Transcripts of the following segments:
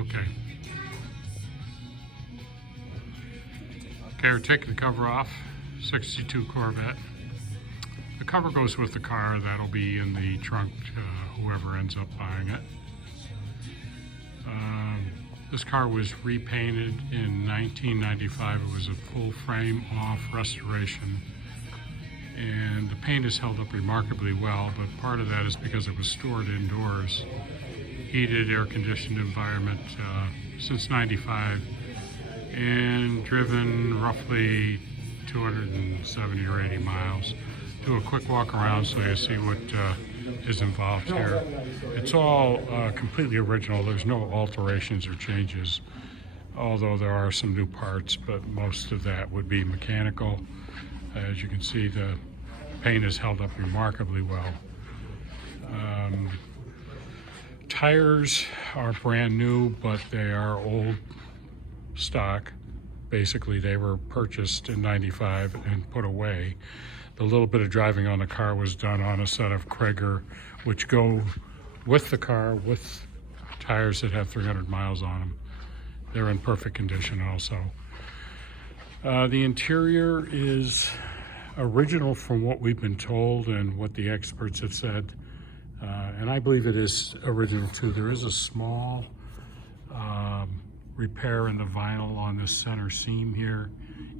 Okay. Okay, we're taking the cover off. 62 Corvette. The cover goes with the car. That'll be in the trunk, whoever ends up buying it. This car was repainted in 1995. It was a full frame off restoration. And the paint has held up remarkably well, but part of that is because it was stored indoors. Heated, air-conditioned environment since 95, and driven roughly 270 or 80 miles. Do a quick walk around so you see what is involved here. It's all completely original. There's no alterations or changes, although there are some new parts, but most of that would be mechanical. As you can see, the paint has held up remarkably well. Tires are brand new, but they are old stock. Basically, they were purchased in 95 and put away. The little bit of driving on the car was done on a set of Krager, which go with the car, with tires that have 300 miles on them. They're in perfect condition also. The interior is original from what we've been told and what the experts have said. And I believe it is original too. There is a small repair in the vinyl on this center seam here.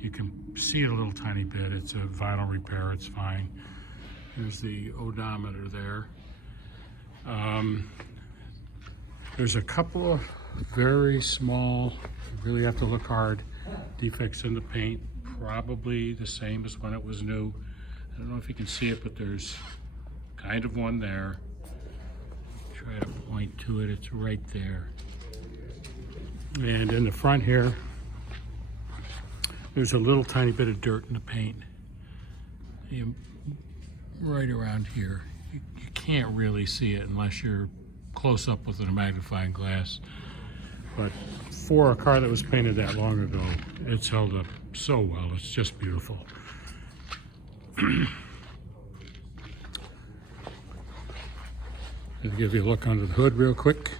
You can see it a little tiny bit. It's a vinyl repair, it's fine. There's the odometer there. There's a couple of very small, you really have to look hard, defects in the paint, probably the same as when it was new. I don't know if you can see it, but there's kind of one there. Try to point to it, it's right there. And in the front here, there's a little tiny bit of dirt in the paint. Right around here. You can't really see it unless you're close up with a magnifying glass. But for a car that was painted that long ago, it's held up so well. It's just beautiful. I'll give you a look under the hood real quick.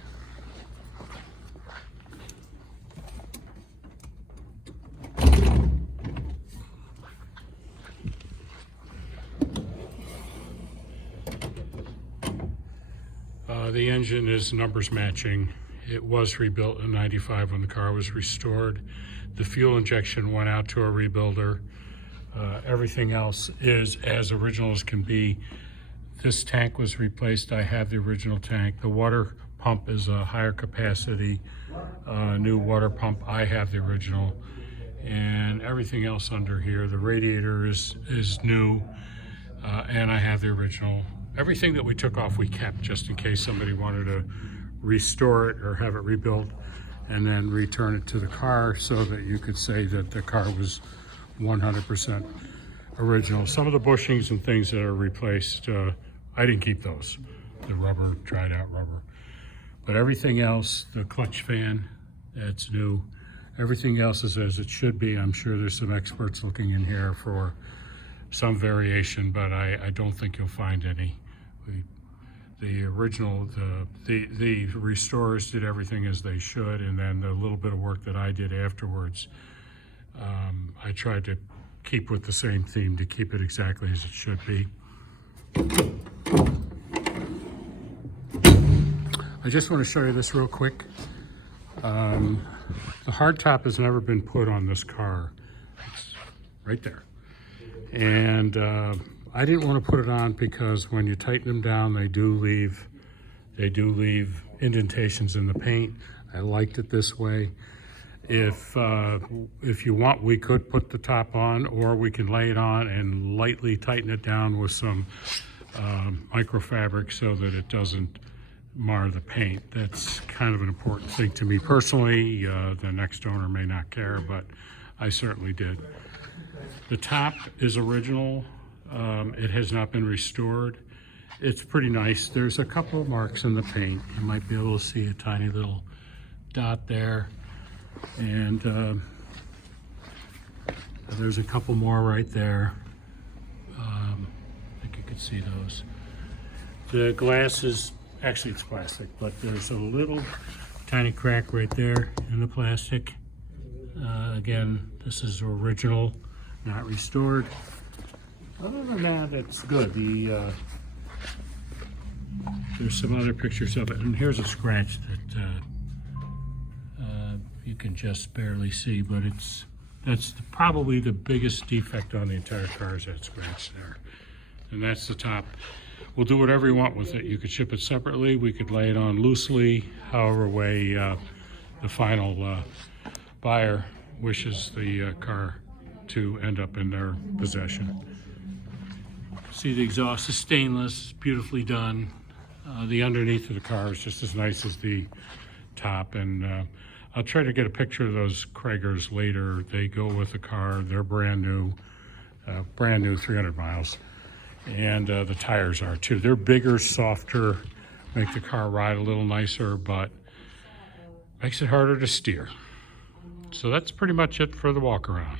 The engine is numbers matching. It was rebuilt in 95 when the car was restored. The fuel injection went out to a rebuilder. Everything else is as original as can be. This tank was replaced. I have the original tank. The water pump is a higher capacity, new water pump. I have the original. And everything else under here, the radiator is new, and I have the original. Everything that we took off we kept just in case somebody wanted to restore it or have it rebuilt and then return it to the car so that you could say that the car was 100% original. Some of the bushings and things that are replaced, I didn't keep those. The rubber, dried out rubber. But everything else, the clutch fan, that's new. Everything else is as it should be. I'm sure there's some experts looking in here for some variation, but I don't think you'll find any. The original, the restorers did everything as they should, and then the little bit of work that I did afterwards, I tried to keep with the same theme to keep it exactly as it should be. I just want to show you this real quick. The hardtop has never been put on this car. It's right there. And I didn't want to put it on because when you tighten them down, they do leave indentations in the paint. I liked it this way. If you want, we could put the top on, or we can lay it on and lightly tighten it down with some microfabric so that it doesn't mar the paint. That's kind of an important thing to me personally. The next owner may not care, but I certainly did. The top is original. It has not been restored. It's pretty nice. There's a couple of marks in the paint. You might be able to see a tiny little dot there. And there's a couple more right there. I think you can see those. The glass is, actually it's plastic, but there's a little Tiny crack right there in the plastic. Again, this is original, not restored. Other than that, it's good. There's some other pictures of it, and here's a scratch that you can just barely see, but that's probably the biggest defect on the entire car is that scratch there. And that's the top. We'll do whatever you want with it. You could ship it separately. We could lay it on loosely, however way the final buyer wishes the car to end up in their possession. See, the exhaust is stainless, beautifully done. The underneath of the car is just as nice as the top, and I'll try to get a picture of those Kragers later. They go with the car. They're brand new 300 miles. And the tires are too. They're bigger, softer, make the car ride a little nicer, but makes it harder to steer. So that's pretty much it for the walk around.